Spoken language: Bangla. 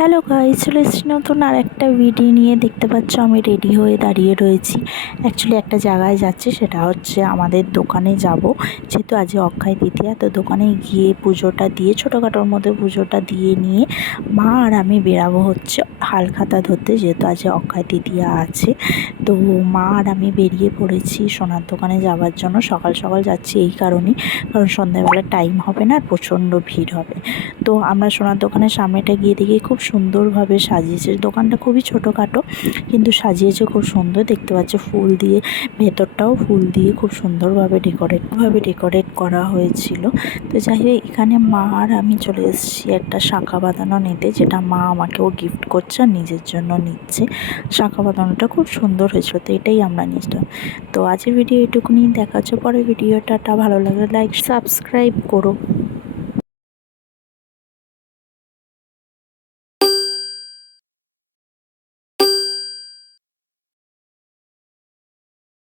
হ্যালো গাই চলে এসেছি নতুন আর একটা ভিডিও নিয়ে। দেখতে পাচ্ছ আমি রেডি হয়ে দাঁড়িয়ে রয়েছি। অ্যাকচুয়ালি একটা জায়গায় যাচ্ছি, সেটা হচ্ছে আমাদের দোকানে যাব। যেহেতু আজ অক্ষয় তৃতীয়া, তো দোকানে গিয়ে পুজোটা দিয়ে, ছোটোখাটোর মধ্যে পুজোটা দিয়ে নিয়ে মা আর আমি বেরাবো হচ্ছে হালখাতা ধরতে, যেহেতু আজ অক্ষয় তৃতীয়া আছে। তো মা আর আমি বেরিয়ে পড়েছি সোনার দোকানে যাওয়ার জন্য। সকাল সকাল যাচ্ছি এই কারণেই, কারণ সন্ধ্যাবেলা টাইম হবে না আর প্রচণ্ড ভিড় হবে। তো আমরা সোনার দোকানের সামনেটা গিয়ে দেখি, খুব সুন্দরভাবে সাজিয়েছে। দোকানটা খুবই ছোটোখাটো, কিন্তু সাজিয়েছে খুব সুন্দর। দেখতে পাচ্ছে ফুল দিয়ে, ভেতরটাও ফুল দিয়ে খুব সুন্দরভাবে ডেকোরেটভাবে ডেকোরেট করা হয়েছিল। তো যাই হোক, এখানে মা আর আমি চলে এসেছি একটা শাঁখা বাঁধানো নিতে, যেটা মা আমাকেও গিফট করছে আর নিজের জন্য নিচ্ছে। শাঁখা বাঁধানোটা খুব সুন্দর হয়েছিল, তো এটাই আমরা নিয়েছিলাম। তো আজকের ভিডিও এটুকুনি দেখা পরে ভিডিওটা। ভালো লাগলে লাইক সাবস্ক্রাইব করো।